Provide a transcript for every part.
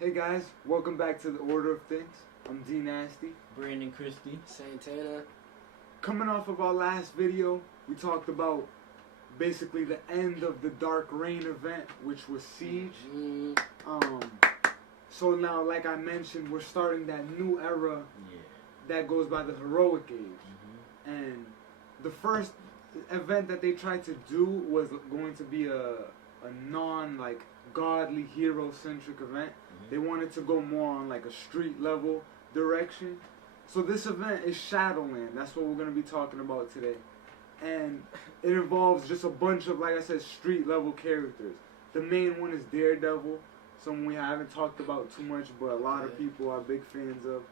Hey guys, welcome back to the Order of Things. I'm D Nasty. Brandon Christie. Santana. Coming off of our last video, we talked about basically the end of the Dark Reign event, which was Siege. So now, like I mentioned, we're starting that new era that goes by the Heroic Age. And the first event that they tried to do was going to be a non godly hero centric event. They wanted to go more on like a street level direction. So this event is Shadowland. That's what we're going to be talking about today. And it involves just a bunch of, like I said, street level characters. The main one is Daredevil, someone we haven't talked about too much, but a lot of people are big fans of.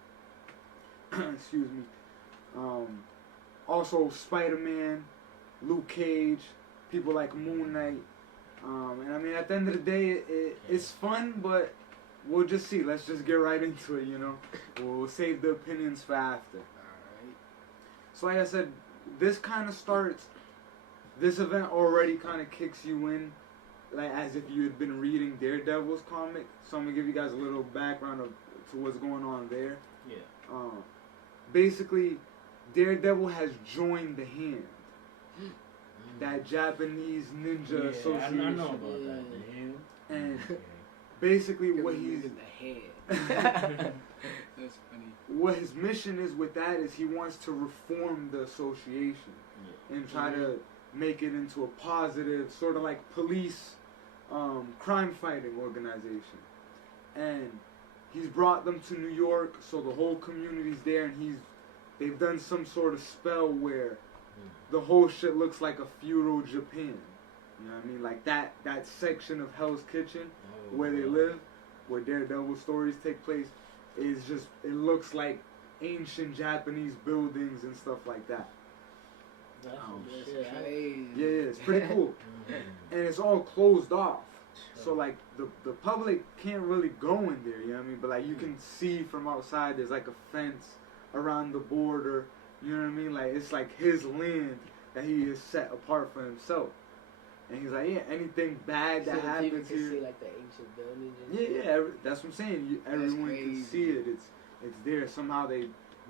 Excuse me. Also Spider-Man, Luke Cage, people like Moon Knight. And I mean, at the end of the day, it's fun, but we'll just see. Let's just get right into it, you know. We'll save the opinions for after. Alright. So like I said, this kind of starts, this event already kind of kicks you in, like as if you had been reading Daredevil's comic. So I'm going to give you guys a little background to what's going on there. Yeah. Basically, Daredevil has joined the Hand. That Japanese ninja association. I know about that. And basically what he's... the hand. That's funny. What his mission is with that is he wants to reform the association and try to make it into a positive, sort of like police, crime fighting organization. And he's brought them to New York, so the whole community's there, and they've done some sort of spell where the whole shit looks like a feudal Japan. You know what I mean? Like that section of Hell's Kitchen where they live, where Daredevil stories take place, is just, it looks like ancient Japanese buildings and stuff like that. Yeah, it's pretty cool. And it's all closed off. So like the public can't really go in there, you know what I mean? But like you can see from outside there's like a fence around the border, you know what I mean? Like it's like his land that he has set apart for himself. And he's like, yeah, anything bad that happens here. See like the ancient buildings. Yeah, that's what I'm saying. Everyone can see it. It's there. Somehow they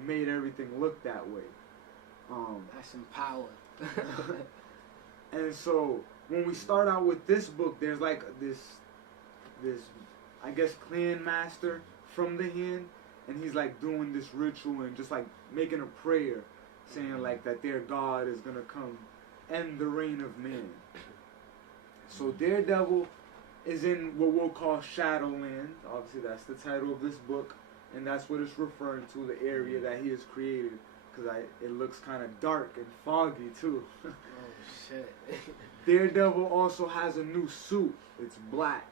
made everything look that way. That's some power. And so when we start out with this book, there's like this I guess clan master from the Hand, and he's like doing this ritual and just like making a prayer, saying like that their God is gonna come end the reign of man. So Daredevil is in what we'll call Shadowland. Obviously that's the title of this book, and that's what it's referring to, the area that he has created, because it looks kind of dark and foggy too. Oh shit. Daredevil also has a new suit. It's black.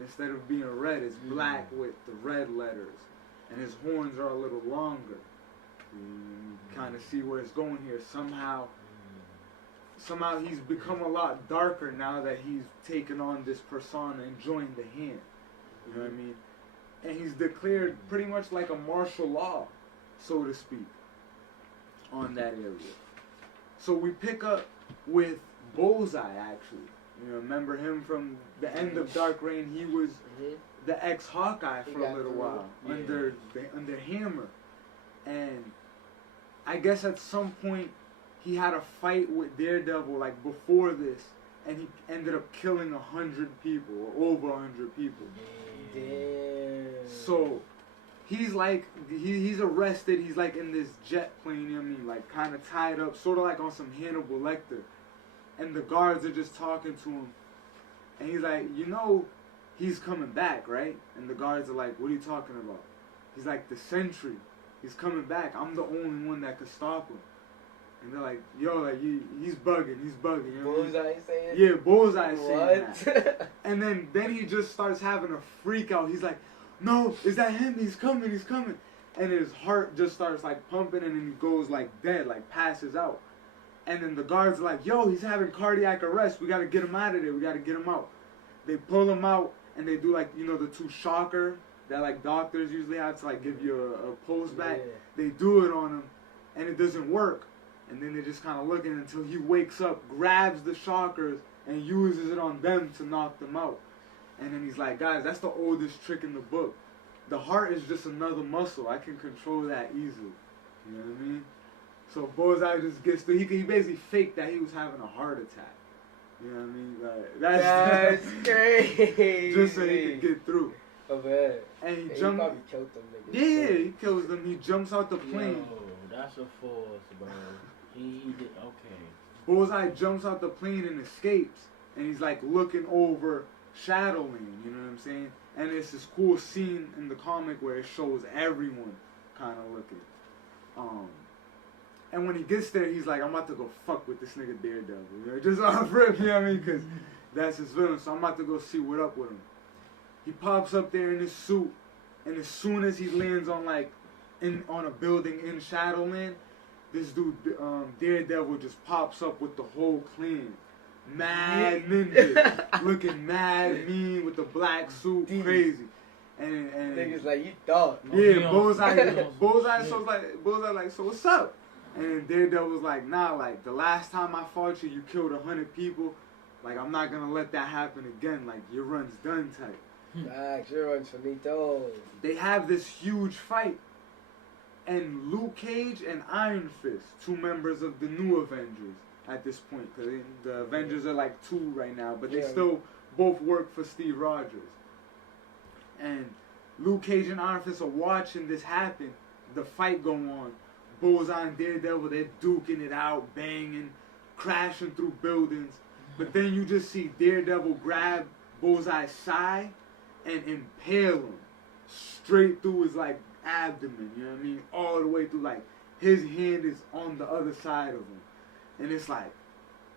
Instead of being red, it's black with the red letters. And his horns are a little longer. Kind of see where it's going here. Somehow he's become a lot darker now that he's taken on this persona and joined the Hand. You know what I mean? And he's declared pretty much like a martial law, so to speak, on that area. So we pick up with Bullseye, actually. You know, remember him from the end of Dark Reign? He was the ex-Hawkeye for a little while under Hammer. And I guess at some point he had a fight with Daredevil like before this, and he ended up killing 100 people, or over 100 people. Damn. So he's like, he's arrested, he's like in this jet plane, you know what I mean, like kind of tied up, sort of like on some Hannibal Lecter. And the guards are just talking to him. And he's like, you know, he's coming back, right? And the guards are like, what are you talking about? He's like, the Sentry. He's coming back. I'm the only one that could stop him. And they're like, yo, like, he's bugging. You know Bullseye saying? Yeah, Bullseye saying What? that. And then he just starts having a freak out. He's like, no, is that him? He's coming. And his heart just starts like pumping, and then he goes like dead, like passes out. And then the guards are like, yo, he's having cardiac arrest. We got to get him out of there. We got to get him out. They pull him out, and they do like, you know, the two shocker that like doctors usually have to like give you a pulse back. Yeah. They do it on him, and it doesn't work. And then they're just kind of looking until he wakes up, grabs the shockers, and uses it on them to knock them out. And then he's like, guys, that's the oldest trick in the book. The heart is just another muscle. I can control that easily. You know what I mean? So Bullseye just gets through. He basically faked that he was having a heart attack. You know what I mean? Like, That's crazy. just so he could get through. Oh man. And he He jumped. probably killed them niggas. Yeah, he kills them. He jumps out the Yo, plane. that's a force, bro. He did okay. Bullseye jumps out the plane and escapes. And he's like looking over Shadowland. You know what I'm saying? And it's this cool scene in the comic where it shows everyone kind of looking. And when he gets there, he's like, I'm about to go fuck with this nigga Daredevil. You know, just off rip, you know what I mean? Because that's his villain. So I'm about to go see what up with him. He pops up there in his suit, and as soon as he lands on on a building in Shadowland, this dude Daredevil just pops up with the whole clan. Mad ninja, looking mad mean with the black suit, crazy. And Niggas like, you thought. yeah, Bullseye like, so what's up? And then Daredevil was like, nah, like the last time I fought you, you killed 100 people. Like I'm not gonna let that happen again. Like your run's done type. Facts, your run's finito. They have this huge fight, and Luke Cage and Iron Fist, two members of the new Avengers at this point, because the Avengers are like 2 right now, but they still both work for Steve Rogers. And Luke Cage and Iron Fist are watching this happen, the fight go on. Bullseye and Daredevil, they're duking it out, banging, crashing through buildings. But then you just see Daredevil grab Bullseye's side and impale him straight through his like abdomen, you know what I mean? All the way through, like his hand is on the other side of him. And it's like,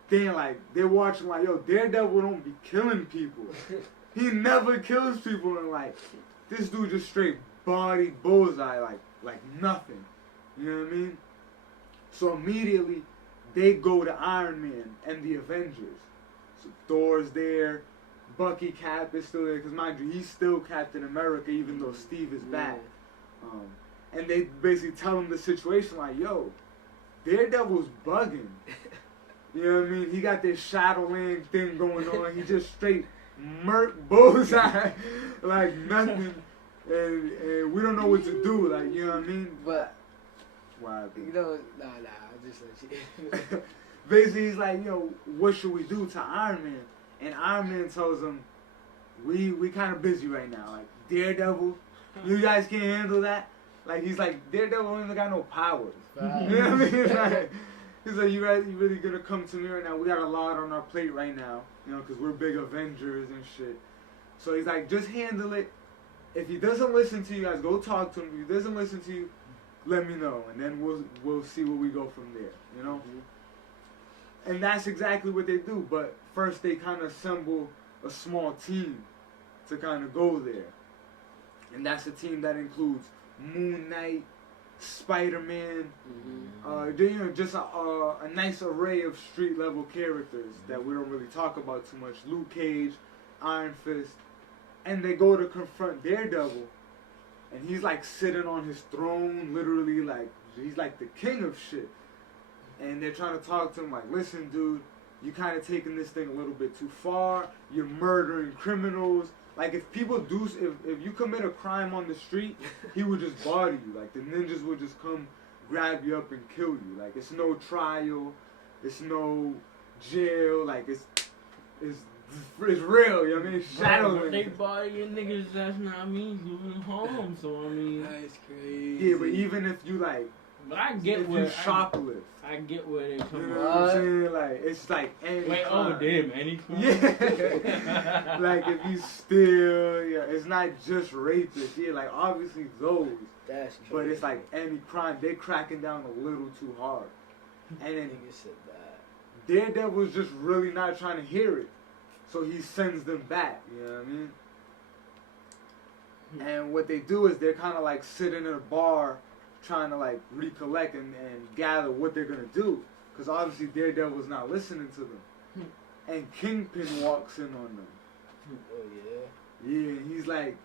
they're watching like, yo, Daredevil don't be killing people. He never kills people, and like, this dude just straight bodied Bullseye like nothing. You know what I mean? So immediately, they go to Iron Man and the Avengers. So Thor's there, Bucky Cap is still there, because mind you, he's still Captain America, even though Steve is back. And they basically tell him the situation, like, yo, Daredevil's bugging. You know what I mean? He got this Shadowland thing going on. He just straight murk Bullseye like nothing. And we don't know what to do, like, you know what I mean? But, why? you know, nah, I'll just let you. Basically, he's like, yo, what should we do to Iron Man? And Iron Man tells him, we kind of busy right now. Like, Daredevil, you guys can't handle that? Like, he's like, Daredevil don't even got no powers. You know what I mean? Like, he's like, you really gonna come to me right now? We got a lot on our plate right now, you know, because we're big Avengers and shit. So he's like, just handle it. If he doesn't listen to you guys, go talk to him. If he doesn't listen to you, let me know, and then we'll see where we go from there, you know? Mm-hmm. And that's exactly what they do, but first they kind of assemble a small team to kind of go there. And that's a team that includes Moon Knight, Spider-Man, you know, just a nice array of street-level characters that we don't really talk about too much. Luke Cage, Iron Fist, and they go to confront Daredevil, and he's like sitting on his throne, literally, like he's like the king of shit. And they're trying to talk to him like, listen, dude, you kind of taking this thing a little bit too far. You're murdering criminals. Like, if people do, if you commit a crime on the street, he would just body you. Like, the ninjas would just come grab you up and kill you. Like, it's no trial, it's no jail. Like, it's real. You know what I mean? Shadowland. They bodying niggas. That's not me doing harm. So I mean, that's crazy. Yeah, but even if you like, but I get if where you shoplift. I get where they come from. You know what I'm saying? Like, it's like any Wait, crime. oh damn, any crime? Yeah. Like, if you steal, yeah, it's not just rapists. Yeah, like, obviously those. That's crazy. But it's like any crime, they're cracking down a little too hard. And then Niggas said that. Daredevil's just really not trying to hear it. So he sends them back, you know what I mean? And what they do is they're kind of like sitting in a bar trying to like recollect and gather what they're going to do. Because obviously Daredevil's not listening to them. And Kingpin walks in on them. Oh, yeah? Yeah, and he's like,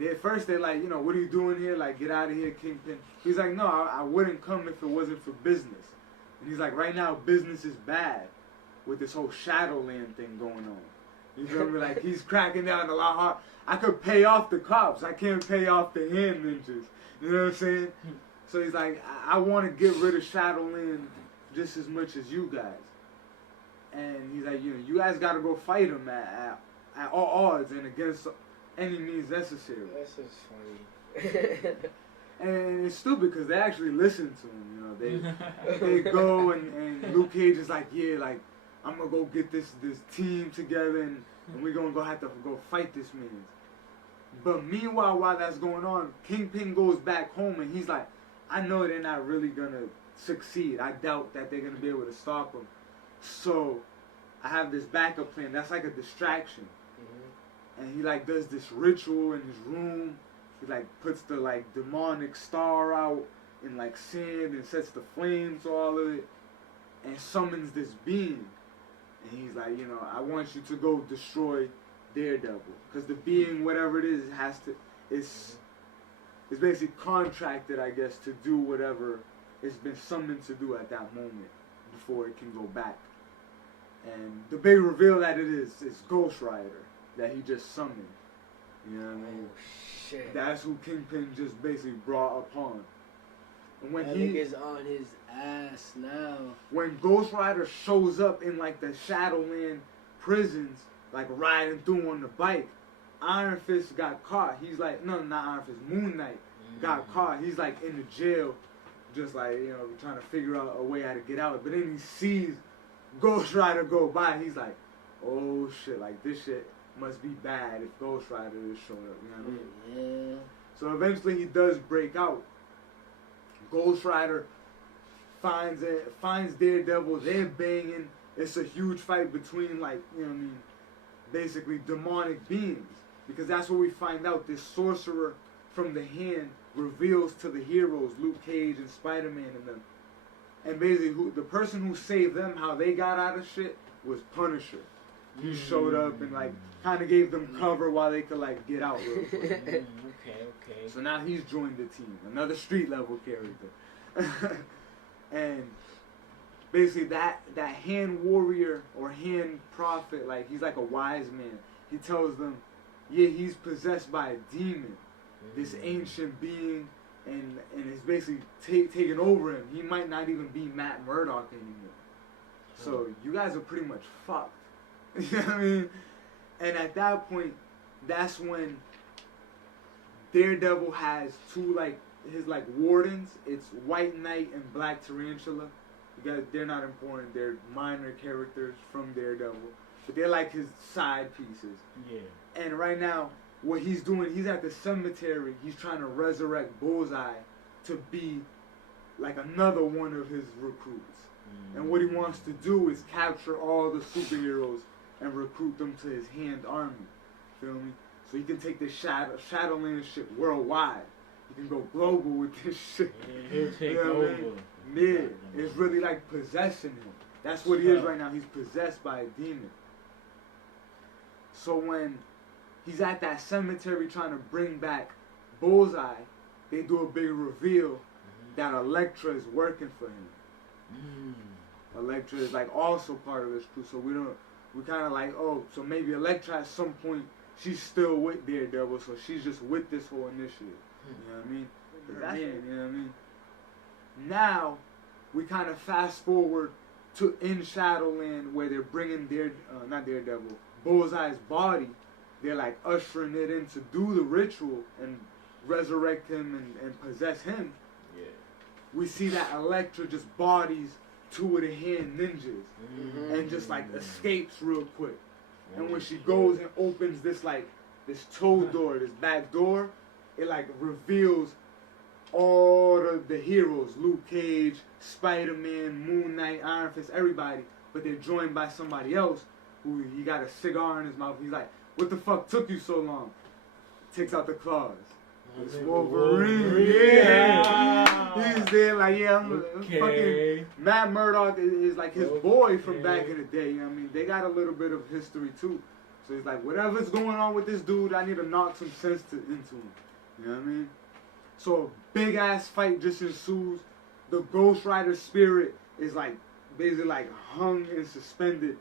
at first they're like, you know, what are you doing here? Like, get out of here, Kingpin. He's like, no, I wouldn't come if it wasn't for business. And he's like, right now business is bad with this whole Shadowland thing going on. You feel me? Like, he's cracking down a lot hard. I could pay off the cops. I can't pay off the hand ninjas. You know what I'm saying? So he's like, I want to get rid of Shadowland just as much as you guys. And he's like, you guys got to go fight him at all odds and against any means necessary. That's just funny. And it's stupid because they actually listen to him. They go and Luke Cage is like, yeah, like, I'm going to go get this team together and we're going to have to go fight this man. But meanwhile, while that's going on, Kingpin goes back home and he's like, I know they're not really going to succeed. I doubt that they're going to be able to stop him. So I have this backup plan. That's like a distraction. Mm-hmm. And he like does this ritual in his room. He like puts the like demonic star out in like sand and sets the flames to all of it and summons this being. And he's like, I want you to go destroy Daredevil. Because the being, whatever it is, it's basically contracted, I guess, to do whatever it's been summoned to do at that moment before it can go back. And the big reveal that it is Ghost Rider that he just summoned. You know what I mean? Oh, shit. That's who Kingpin just basically brought upon. And when that nigga's on his ass now. When Ghost Rider shows up in like the Shadowland prisons, like riding through on the bike, Iron Fist got caught. He's like, no, not Iron Fist, Moon Knight got caught. He's like in the jail, just like, trying to figure out a way how to get out. But then he sees Ghost Rider go by. He's like, oh shit, like this shit must be bad if Ghost Rider is showing up. You know what I mean? Yeah. So eventually he does break out. Ghost Rider finds Daredevil. They're banging. It's a huge fight between basically demonic beings. Because that's what we find out. This sorcerer from the hand reveals to the heroes, Luke Cage and Spider-Man and them. And basically the person who saved them, how they got out of shit, was Punisher. He showed up and kind of gave them cover while they could get out real quick. Okay. So now he's joined the team, another street level character. And basically that hand warrior or hand prophet, he's like a wise man. He tells them, yeah, he's possessed by a demon, this ancient being, and it's basically taking over him. He might not even be Matt Murdock anymore. So you guys are pretty much fucked. You know what I mean? And at that point, that's when Daredevil has two his wardens. It's White Knight and Black Tarantula. They're not important. They're minor characters from Daredevil, but they're like his side pieces. Yeah. And right now, what he's doing, he's at the cemetery. He's trying to resurrect Bullseye to be another one of his recruits. And what he wants to do is capture all the superheroes and recruit them to his hand army. Feel me? So he can take this Shadowland shit worldwide. He can go global with this shit. Yeah, he'll take over. Yeah, it's really possessing him. That's what he is right now. He's possessed by a demon. So when he's at that cemetery trying to bring back Bullseye, they do a big reveal that Elektra is working for him. Elektra is also part of this crew, so we kind of so maybe Elektra at some point, she's still with Daredevil, so she's just with this whole initiative. You know what I mean? You know what I mean? Now, we kind of fast forward to in Shadowland where they're bringing not Daredevil, Bullseye's body. They're ushering it in to do the ritual and resurrect him and possess him. Yeah. We see that Elektra just bodies two of the hand ninjas and just escapes real quick. And when she goes and opens this this toe door, this back door, it reveals all the heroes, Luke Cage, Spider-Man, Moon Knight, Iron Fist, everybody, but they're joined by somebody else who he got a cigar in his mouth. He's like, what the fuck took you so long? Takes out the claws. It's Wolverine. Yeah. He's there I'm fucking Matt Murdock is his boy from back in the day. You know what I mean? They got a little bit of history too. So he's whatever's going on with this dude, I need to knock some sense into him. You know what I mean? So a big ass fight just ensues. The Ghost Rider spirit is basically hung and suspended.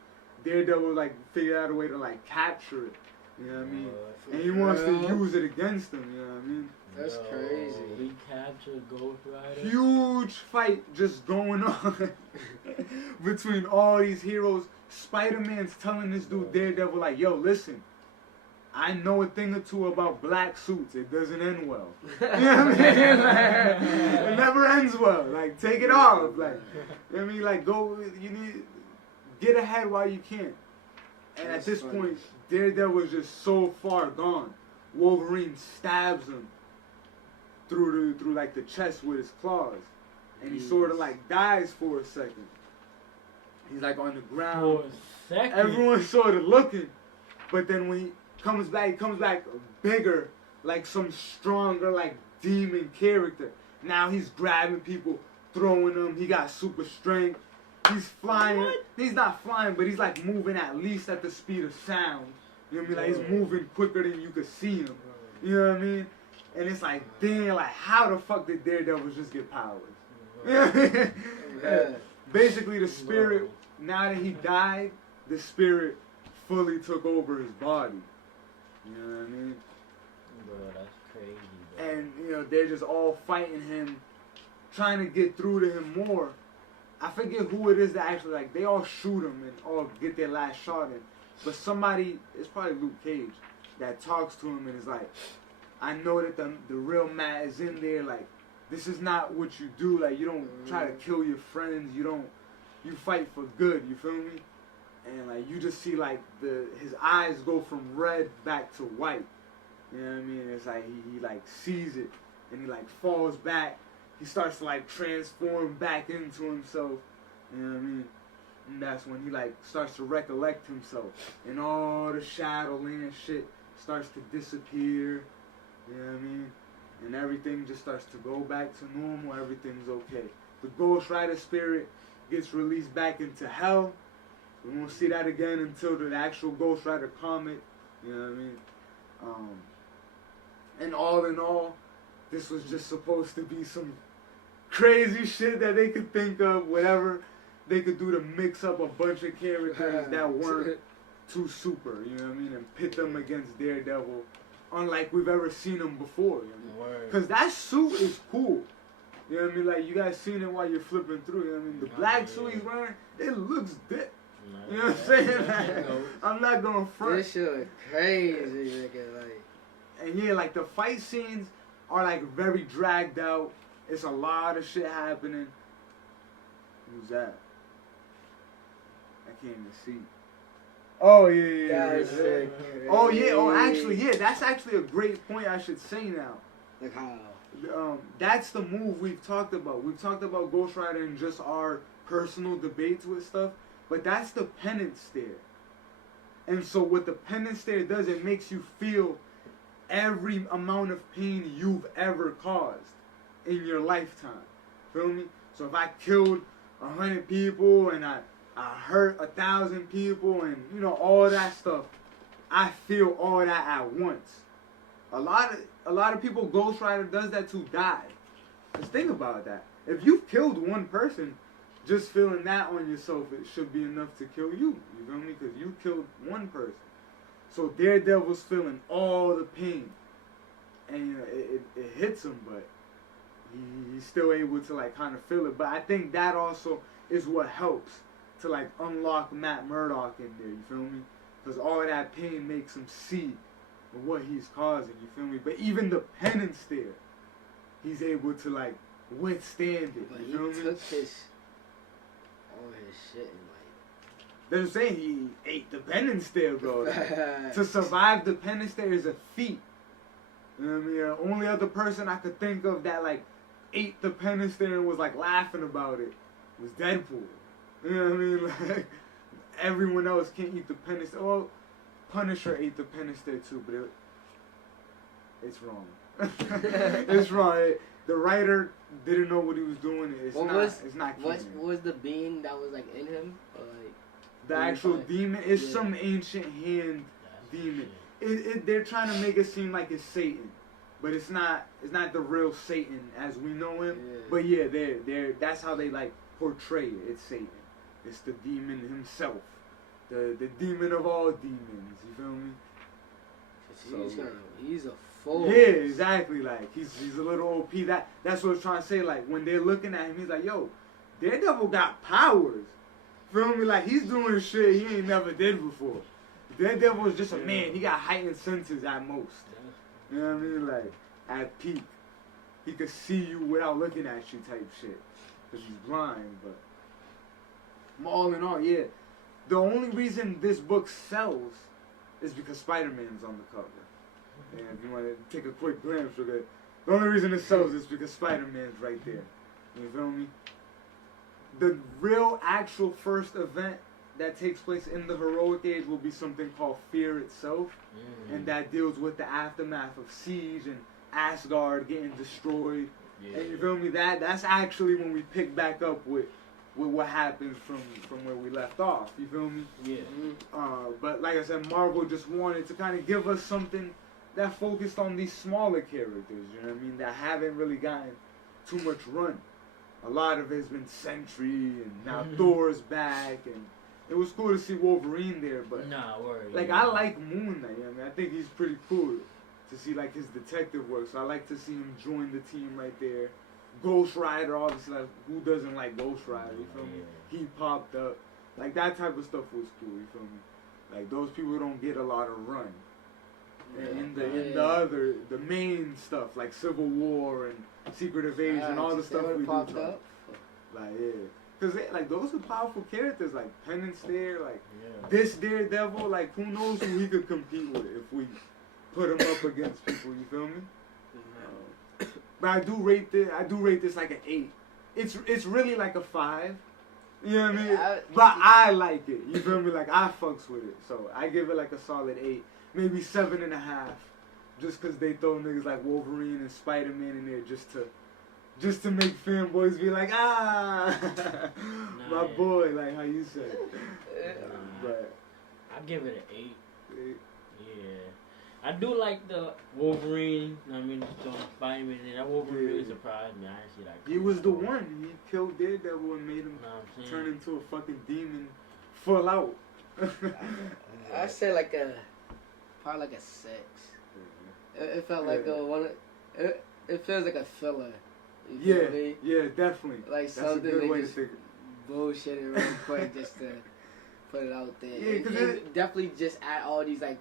Daredevil like figured out a way to like capture it. You know what I mean? And he For wants to real? use it against him. You know what I mean? That's crazy. He captured Ghost Rider. Huge fight just going on between all these heroes. Spider-Man's telling this dude Daredevil like, yo, listen, I know a thing or two about black suits. It doesn't end well. You know what I mean? Like, it never ends well. Like, take it off. Like, you know what I mean? Like, go, you need, get ahead while you can. And at this point, Daredevil is just so far gone. Wolverine stabs him through like the chest with his claws. And he sort of like dies for a second. He's like on the ground. For a second. Everyone's sort of looking. But then when he comes back bigger, like some stronger, like demon character. Now he's grabbing people, throwing them. He got super strength. He's flying. What? He's not flying, but he's like moving at least at the speed of sound. You know what I mean? Like he's moving quicker than you could see him. You know what I mean? And it's like, damn, like how the fuck did Daredevil just get powers? You know what I mean? Yeah. Basically, the spirit, now that he died, the spirit fully took over his body. You know what I mean? Bro, that's crazy, bro. And, you know, they're just all fighting him, trying to get through to him more. I forget who it is that actually, like, they all shoot him and all get their last shot in. But somebody, it's probably Luke Cage, that talks to him and is like, I know that the real Matt is in there, like, this is not what you do, like, you don't try to kill your friends, you fight for good, you feel me? And, like, you just see, like, his eyes go from red back to white, you know what I mean? It's like, he like, sees it, and he, like, falls back, he starts to, like, transform back into himself, you know what I mean? And that's when he, like, starts to recollect himself, and all the Shadowland shit starts to disappear, you know what I mean? And everything just starts to go back to normal. Everything's okay. The Ghost Rider spirit gets released back into hell. We won't see that again until the actual Ghost Rider comic. You know what I mean? And all in all, this was just supposed to be some crazy shit that they could think of, whatever they could do to mix up a bunch of characters that weren't too super, you know what I mean? And pit them against Daredevil. Unlike we've ever seen him before, you know? Because that suit is cool. You know what I mean? Like, you guys seen it while you're flipping through, you know what I mean? The black suit he's wearing, it looks dick. You know what I'm saying? Like, I'm not going front. This shit look crazy, nigga, like. And yeah, like, the fight scenes are, like, very dragged out. It's a lot of shit happening. Who's that? I can't even see. Oh, yeah. That's crazy. Oh, yeah. Oh, actually, yeah. That's actually a great point I should say now. Like how? That's the move we've talked about. We've talked about Ghost Rider and just our personal debates with stuff. But that's the penance stare. And so what the penance stare does, it makes you feel every amount of pain you've ever caused in your lifetime. Feel me? So if I killed 100 people and I hurt 1,000 people and, you know, all that stuff, I feel all that at once. A lot of people, Ghost Rider does that to die. Just think about that. If you've killed one person, just feeling that on yourself, it should be enough to kill you. You feel me? Because you killed one person. So Daredevil's feeling all the pain. And, you know, it hits him, but he's still able to, like, kind of feel it. But I think that also is what helps to, like, unlock Matt Murdock in there, you feel me? Because all of that pain makes him see what he's causing, you feel me? But even the penance there, he's able to, like, withstand it, But you he feel me? took all his shit and, like. They're saying he ate the penance there, bro. Like, to survive the penance there is a feat. You know what I mean? The only other person I could think of that, like, ate the penance there and was, like, laughing about it was Deadpool. You know what I mean? Like, everyone else can't eat the penance. Well, Punisher ate the penance there too, but it's wrong. It's wrong. The writer didn't know what he was doing. It's not What was the being that was, like, in him? Or, like, the actual demon is some ancient hand demon. They're trying to make it seem like it's Satan, but it's not. It's not the real Satan as we know him. Yeah. But yeah, they're that's how they, like, portray it. It's Satan. It's the demon himself. the demon of all demons. You feel me? He's a fool. Yeah, exactly. Like he's a little OP. That's what I was trying to say. Like when they're looking at him, he's like, yo, Daredevil got powers. Feel me? Like he's doing shit he ain't never did before. Daredevil is just a man. He got heightened senses at most. You know what I mean? Like at peak, he could see you without looking at you type shit. Cause he's blind. But all in all, yeah. The only reason this book sells is because Spider-Man's on the cover. And if you want to take a quick glance look at it, the only reason it sells is because Spider-Man's right there. You feel me? The real actual first event that takes place in the Heroic Age will be something called Fear itself. And that deals with the aftermath of Siege and Asgard getting destroyed. And you feel me? That's actually when we pick back up with what happens from where we left off. You feel me? Yeah. But like I said, Marvel just wanted to kind of give us something that focused on these smaller characters, you know what I mean, that haven't really gotten too much run. A lot of it's been Sentry, and now Thor's back, and it was cool to see Wolverine there, but like I like Moon Knight, I mean, I think he's pretty cool to see like his detective work, so I like to see him join the team right there. Ghost Rider, obviously, like, who doesn't like Ghost Rider, you feel me? He popped up. Like, that type of stuff was cool, you feel me? Like, those people don't get a lot of run. In the main stuff, like Civil War and Secret Invasion, and all the stuff we do. Like, yeah. Because, like, those are powerful characters, like Penance there, like, this Daredevil, like, who knows who he could compete with if we put him up against people, you feel me? But I do rate this like an 8. It's really like a 5. You know what I mean? But I like it. You feel me? Like I fucks with it. So I give it like a solid 8. Maybe 7.5. Just cause they throw niggas like Wolverine and Spider-Man in there just to make fanboys be like, my boy, like how you said. But I give it an 8. Yeah. I do like the Wolverine, I mean, Spider-Man, that Wolverine really surprised me. I actually like he was the one. He killed Daredevil and made him turn into a fucking demon full out. I say probably like a 6. It felt like it feels like a filler. You feel me? Yeah, definitely. Like that's something they just bullshitted real quick just to put it out there. Yeah, it definitely just add all these like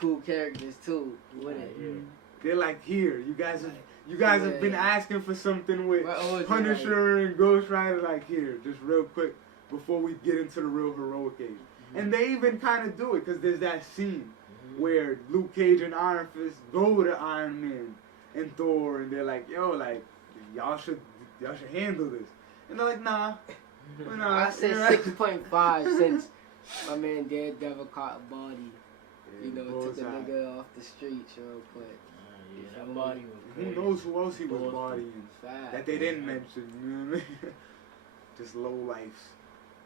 cool characters too with it. Yeah. They're like, here, you guys have been asking for something with Punisher and Ghost Rider, like here, just real quick before we get into the real Heroic Age. And they even kind of do it because there's that scene where Luke Cage and Iron Fist go to Iron Man and Thor, and they're like, yo, like y'all should handle this, and they're like, nah. I said 6.5 since my man Daredevil caught a body. You know, took the nigga off the streets real quick. That body was crazy. Who knows who else he was bodying that they didn't mention, you know what I mean? Just low lives.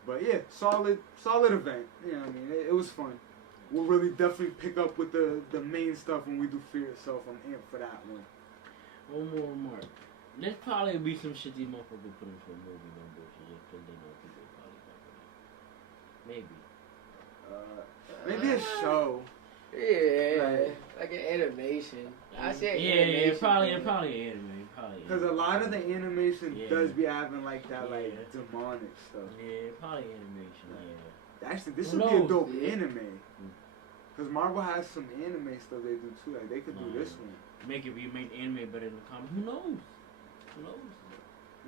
But yeah, solid event. You know what I mean? It was fun. We'll really definitely pick up with the main stuff when we do Fear itself. I'm amped for that one. One more. There's probably be some shit these motherfuckers put into a movie, no bullshit, just because they know people probably fuck with it. Maybe. Maybe a show. Yeah, like an animation. I say animation. Probably anime. Because a lot of the animation does be having like that like demonic stuff. Yeah, probably animation. Yeah. Actually, this would be a dope anime. Because Marvel has some anime stuff they do too. Like they could do this one. Make anime better than the comic. Who knows?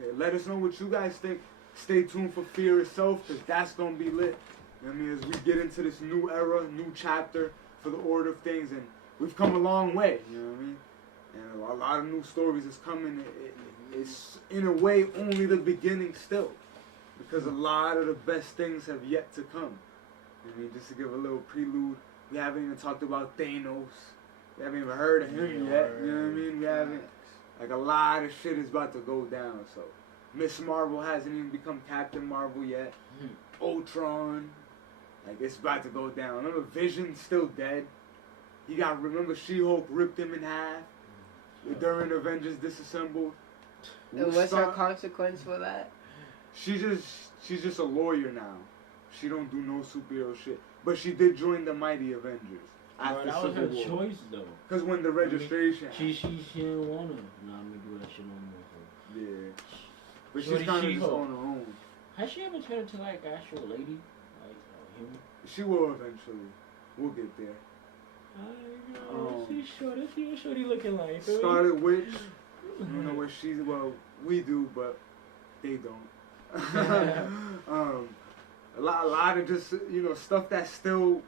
Yeah, let us know what you guys think. Stay tuned for Fear itself, because that's gonna be lit. You know what I mean? As we get into this new era, new chapter for the order of things, and we've come a long way, you know what I mean? And a lot of new stories is coming. It's in a way only the beginning still, because a lot of the best things have yet to come. I mean, just to give a little prelude, we haven't even talked about Thanos. We haven't even heard of him yet, you know what I mean? We haven't, like a lot of shit is about to go down, so. Miss Marvel hasn't even become Captain Marvel yet. Ultron, like it's about to go down. Remember, Vision's still dead. Remember She-Hulk ripped him in half during Avengers Disassembled. And what's her consequence for that? She's just a lawyer now. She don't do no superhero shit. But she did join the Mighty Avengers. Bro, that was her choice though. Because when the registration, she didn't wanna do that shit no more. So. Yeah, but she's kind of just on her own. Has she ever turned into like actual lady, like human? She will eventually. We'll get there. She's shorty. See what shorty looking like. Scarlet Witch. I don't know what she's. Well, we do, but they don't. A lot of just stuff that's still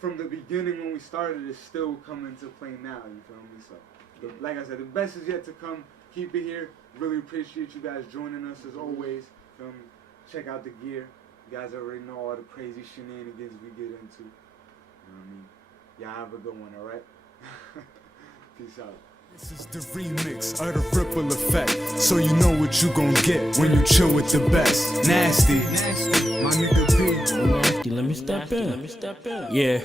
from the beginning when we started is still coming to play now. You feel me? So, like I said, the best is yet to come. Keep it here. Really appreciate you guys joining us as always. Feel me? Check out the gear. You guys already know all the crazy shenanigans we get into. You know what I mean? Y'all have a good one, alright? Peace out. This is the remix of the ripple effect, so you know what you gon' get when you chill with the best. Nasty, my nigga B. Nasty, let me step in. Yeah.